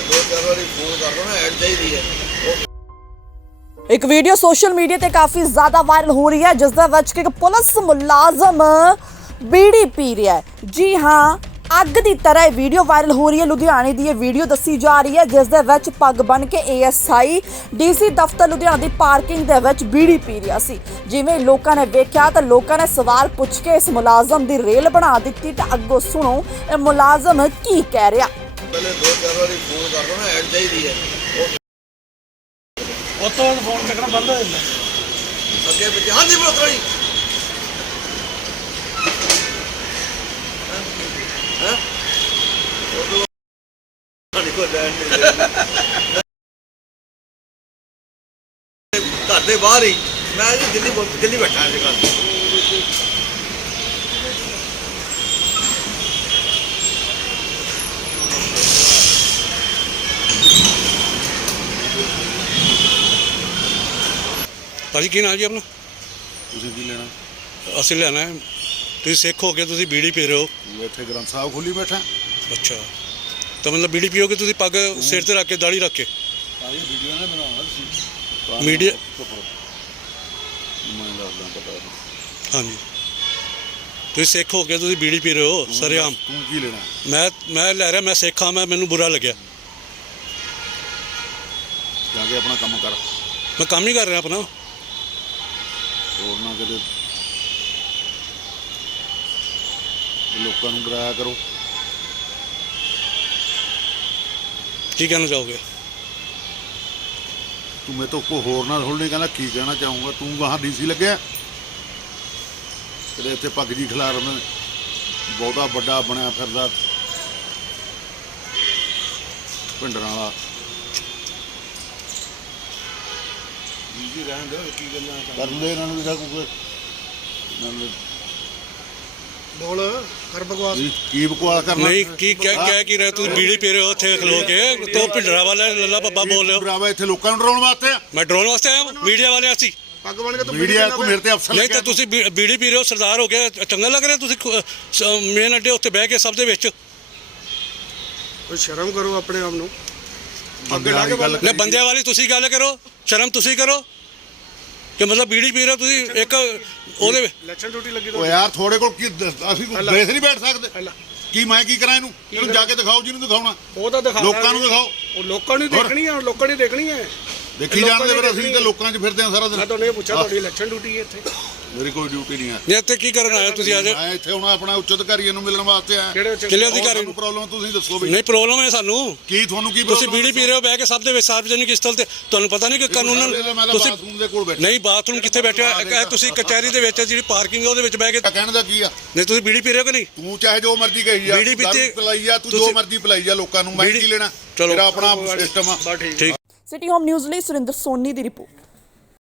ਪਹਿਲੇ ਦੋ ਚਾਰ ਵਾਰੀ ਫੋਨ ਕਰ ਲਓ ਨਾ ਐਡ ਚਾਹੀਦੀ ਹੈ। ਇੱਕ ਵੀਡੀਓ ਸੋਸ਼ਲ ਮੀਡੀਆ ਤੇ ਕਾਫੀ ਜ਼ਿਆਦਾ ਵਾਇਰਲ ਹੋ ਰਹੀ ਹੈ, ਜਿਸ ਦੇ ਵਿੱਚ ਕਿ ਇੱਕ ਪੁਲਿਸ ਮੁਲਾਜ਼ਮ ਬੀੜੀ ਪੀ ਰਿਹਾ ਹੈ। ਜੀ ਹਾਂ, ਅੱਗ ਦੀ ਤਰ੍ਹਾਂ ਇਹ ਵੀਡੀਓ ਵਾਇਰਲ ਹੋ ਰਹੀ ਹੈ। ਲੁਧਿਆਣੇ ਦੀ ਇਹ ਵੀਡੀਓ ਦੱਸੀ ਜਾ ਰਹੀ ਹੈ, ਜਿਸ ਦੇ ਵਿੱਚ ਪੱਗ ਬਨ ਕੇ ਏਐਸਆਈ ਡੀਸੀ ਦਫ਼ਤਰ ਲੁਧਿਆਣਾ ਦੀ ਪਾਰਕਿੰਗ ਦੇ ਵਿੱਚ ਬੀੜੀ ਪੀ ਰਿਹਾ ਸੀ। ਜਿਵੇਂ ਲੋਕਾਂ ਨੇ ਵੇਖਿਆ, ਤਾਂ ਲੋਕਾਂ ਨੇ ਸਵਾਲ ਪੁੱਛ ਕੇ ਇਸ ਮੁਲਾਜ਼ਮ ਦੀ ਰੇਲ ਬਣਾ ਦਿੱਤੀ, ਤਾਂ ਅੱਗੋਂ ਸੁਣੋ, ਇਹ ਮੁਲਾਜ਼ਮ ਕੀ ਕਹਿ ਰਿਹਾ। ਪਹਿਲੇ ਦੋ ਚਾਰ ਵਾਰੀ ਫੋਨ ਕਰ ਨਾ, ਐਡ ਚਾਹੀਦੀ ਹੈ। ਉਹ ਤੋਂ ਫੋਨ ਚੱਕਣਾ ਬੰਦ ਹੋ ਜਾਂਦਾ। ਅੱਗੇ ਪਿੱਛੇ, ਹਾਂਜੀ ਬਲੋਤਰਾ ਜੀ। ਹਾਂ? ਉਹ ਤੋਂ ਸਾਡੀ ਲੈਣ ਘਰ ਦੇ ਬਾਹਰ ਹੀ। ਮੈਂ ਜੀ ਦਿੱਲੀ ਦਿੱਲੀ ਬੈਠਾ ਅੱਜ ਕੱਲ੍ਹ। ਭਾਜੀ ਕੀ ਨਾਂ ਜੀ ਆਪਣਾ? ਤੁਸੀਂ ਕੀ ਲੈਣਾ? ਅਸੀਂ ਲੈਣਾ ਹੈ। ਤੁਸੀਂ ਸਿੱਖ ਹੋ ਕੇ ਤੁਸੀਂ ਬੀੜੀ ਪੀ ਰਹੇ ਹੋ। ਮੈਂ ਇੱਥੇ ਗ੍ਰੰਥ ਸਾਹਿਬ ਖੋਲੀ ਬੈਠਾ। ਅੱਛਾ। ਤਾਂ ਮਤਲਬ ਬੀੜੀ ਪੀਓਗੇ ਤੁਸੀਂ ਪੱਗ ਸਿਰ ਤੇ ਰੱਖ ਕੇ ਦਾੜੀ ਰੱਖ ਕੇ? ਸਾਰੀ ਵੀਡੀਓ ਨੇ ਬਣਾਉਣਾ ਤੁਸੀਂ। Media- ਮੈਂ ਦੱਸਦਾ ਪਤਾ ਨਹੀਂ। ਹਾਂਜੀ। ਤੁਸੀਂ ਸਿੱਖ ਹੋ ਕੇ ਤੁਸੀਂ ਬੀੜੀ ਪੀ ਰਹੇ ਹੋ ਸਰਿਆਮ? ਤੂੰ ਕੀ ਲੈਣਾ? ਮੈਂ ਮੈਂ ਲੈ ਰਿਹਾ ਮੈਂ ਸਿੱਖ ਹਾਂ ਮੈਂ ਮੈਨੂੰ ਬੁਰਾ ਲੱਗਿਆ। ਜਾ ਕੇ ਆਪਣਾ ਕੰਮ ਕਰ। ਮੈਂ ਕੰਮ ਹੀ ਕਰ ਰਿਹਾ ਆਪਣਾ। ਨਾ ਕਿਤੇ ਲੋਕਾਂ ਨੂੰ ਡਰਾਇਆ ਕਰੋ। ਕੀ ਕਹਿਣਾ ਚਾਹੋਗੇ? ਤੂੰ ਮੇਰੇ ਤੋਂ ਕੋ ਹੋਰ ਨਾ ਥੋੜੀ ਕਹਿੰਦਾ ਕੀ ਕਹਿਣਾ ਚਾਹੂੰਗਾ? ਤੂੰ ਗਾਹਾਂ ਡੀਸੀ ਲੱਗਿਆ। ਤੇਰੇ ਇੱਥੇ ਪੱਗ ਜੀ ਖਿਲਾਰ ਮੈਂ ਬਹੁਤਾ ਵੱਡਾ ਬਣਿਆ ਫਿਰਦਾ। ਪਿੰਡਰਾਂ ਵਾਲਾ ਜੀ ਰਹਿਣ ਦੇ ਕੀ ਗੱਲਾਂ ਕਰ ਲੈ ਇਹਨਾਂ ਨੂੰ ਵੀ ਕੋਈ ਬੋਲ ਕਰ ਬਕਵਾਸ। ਕੀ- ਕੀ ਬਕਵਾਸ ਕਰਨਾ? ਨਹੀਂ ਕੀ ਕਹਿ ਕਹਿ ਕੀ ਰਹੇ ਤੁਸੀਂ ਬੀੜੀ ਪੀ ਰਹੇ ਹੋ ਉੱਥੇ ਖਲੋ ਕੇ। ਤੋ ਭਿੰਡਰਾ ਵਾਲਾ ਲੱਲਾ ਬੱਬਾ ਬੋਲ ਰਹੇ ਹੋ ਬਰਾਵਾ ਇੱਥੇ ਲੋਕਾਂ ਨੂੰ ਡਰਾਉਣ ਵਾਸਤੇ ਆ। ਮੈਂ ਡਰੋਨ ਵਾਸਤੇ ਆਇਆ ਮੀਡੀਆ ਵਾਲੇ ਅਸੀਂ। ਪੱਗ ਬਣ ਕੇ ਤੂੰ ਮੀਡੀਆ ਕੋ ਮੇਰੇ ਤੇ ਅਫਸਰ ਨਹੀਂ ਲੱਗਿਆ ਤਾਂ ਤੁਸੀਂ ਬੀ- ਬੀੜੀ ਪੀ ਰਹੇ ਹੋ ਸਰਦਾਰ ਹੋ ਗਿਆ ਚੰਗਾ ਲੱਗ ਰਿਹਾ ਤੁਸੀਂ ਮੇਨ ਅੱਡੇ ਉੱਤੇ ਬਹਿ ਕੇ ਸਭ ਦੇ ਵਿੱਚ। ਕੋਈ ਸ਼ਰਮ ਕਰੋ ਆਪਣੇ ਆਪ ਗੱਲ ਨੇ ਬੰਦਿਆਂ ਵਾਲੀ ਤੁਸੀਂ ਗੱਲ ਕਰੋ ਸ਼ਰਮ ਤੁਸੀਂ ਕਰੋ। ਕਿ ਮਤਲਬ ਬੀੜੀ ਪੀ ਰਹੇ ਹੋ ਤੁਸੀਂ? ਇੱਕ ਉਹਦੇ ਇਲੈਕਸ਼ਨ ਡਿਊਟੀ ਲੱਗੀ ਓ ਯਾਰ ਥੋੜੇ ਕੋਲ ਕੀ ਦ- ਅਸੀਂ। ਬੇਸ ਨਹੀਂ ਬੈਠ ਸਕਦੇ। ਕੀ ਮੈਂ ਕੀ ਕਰਾਂ ਇਹਨੂੰ? ਇਹਨੂੰ ਜਾ ਕੇ ਦਿਖਾਓ ਜਿਹਨੂੰ ਦਿਖਾਉਣਾ। ਉਹ ਤਾਂ ਦਿਖਾ ਲੋਕਾਂ ਨੂੰ ਦਿਖਾਓ। ਉਹ ਲੋਕਾਂ ਨੂੰ ਹੀ ਹੋਰ? ਦੇਖਣੀ ਆ ਲੋਕਾਂ ਨੇ ਦੇਖਣੀ ਹੈ ਦੇਖੀ ਲੋਕਾਂ ਜਾਣਦੇ ਨੇ ਫਿਰ ਅਸੀਂ ਦੇਖਣੀ ਤੇ ਹੈ। ਲੋਕਾਂ 'ਚ ਫਿਰਦੇ ਆ ਸਾਰਾ ਦਿਨ। ਮੈਂ ਤੁਹਾਨੂੰ ਇਹ ਪੁੱਛਿਆ ਤੁਹਾਡੀ ਇਲੈਕਸ਼ਨ ਡਿਊਟੀ ਹੈ ਇੱਥੇ। ਮੇਰੀ ਕੋਈ ਡਿਊਟੀ ਨਹੀਂ ਹੈ। ਨੇ ਇੱਥੇ ਕੀ ਕਰਨ ਆਏ ਹੋ ਤੁਸੀਂ ਅੱਜ? ਮੈਂ ਇੱਥੇ ਹੁਣ ਆਪਣਾ ਉੱਚ ਅਧਿਕਾਰੀਆਂ ਨੂੰ ਮਿਲਣ ਵਾਸਤੇ ਆਇਆ। ਕਿਹੜੇ ਕਿਲੇ ਅਧਿਕਾਰੀ ਤੁਹਾਨੂੰ ਪ੍ਰੋਬਲਮ ਤੁਸੀਂ ਦੱਸੋ ਵੀ ਨਹੀਂ ਪ੍ਰੋਬਲਮ ਹੈ ਸਾਨੂੰ। ਕੀ ਤੁਹਾਨੂੰ ਕੀ ਤੁਸੀਂ problem ਬੀੜੀ ਪੀ ਰਹੇ ਹੋ ਬਹਿ ਕੇ ਸਭ ਦੇ ਵਿੱਚ ਸਾਰਵਜਨਿਕ ਸਥਲ ਤੇ ਤੁਹਾਨੂੰ ਪਤਾ ਨਹੀਂ ਕਿ ਕਾਨੂੰਨ ਤੁਸੀਂ ਬਾਥਰੂਮ ਦੇ ਕੋਲ ਬੈਠਾ। ਨਹੀਂ ਬਾਥਰੂਮ ਕਿੱਥੇ ਬੈਠੇ ਹੋ ਤੁਸੀਂ ਕਚਹਿਰੀ ਦੇ ਵਿੱਚ ਜਿਹੜੀ ਪਾਰਕਿੰਗ ਹੈ ਉਹਦੇ ਵਿੱਚ ਬਹਿ ਕੇ ਕਹਿਣ ਦਾ ਕੀ ਆ? ਨਹੀਂ ਤੁਸੀਂ ਬੀੜੀ ਪੀ ਰਹੇ ਹੋ ਕਿ ਨਹੀਂ? ਤੂੰ ਚਾਹੇ ਜੋ ਮਰਜ਼ੀ ਕਹੀ ਜਾ ਬੀੜੀ ਪੀਤੀ- ਪਿਲਾਈ ਜਾ ਤੂੰ ਜੋ ਮਰਜ਼ੀ ਪਿਲਾਈ ਜਾ ਲੋਕਾਂ ਨੂੰ ਮੈਂ ਕੀ ਲੈਣਾ। ਤੇਰਾ ਆਪਣਾ ਸਿਸਟਮ ਆ। ਠੀਕ। ਸਿਟੀ ਹੋਮ ਨਿਊਜ਼ ਲਈ ਸੁਰਿੰਦਰ ਸੋਨੀ ਦੀ ਰਿਪੋਰਟ।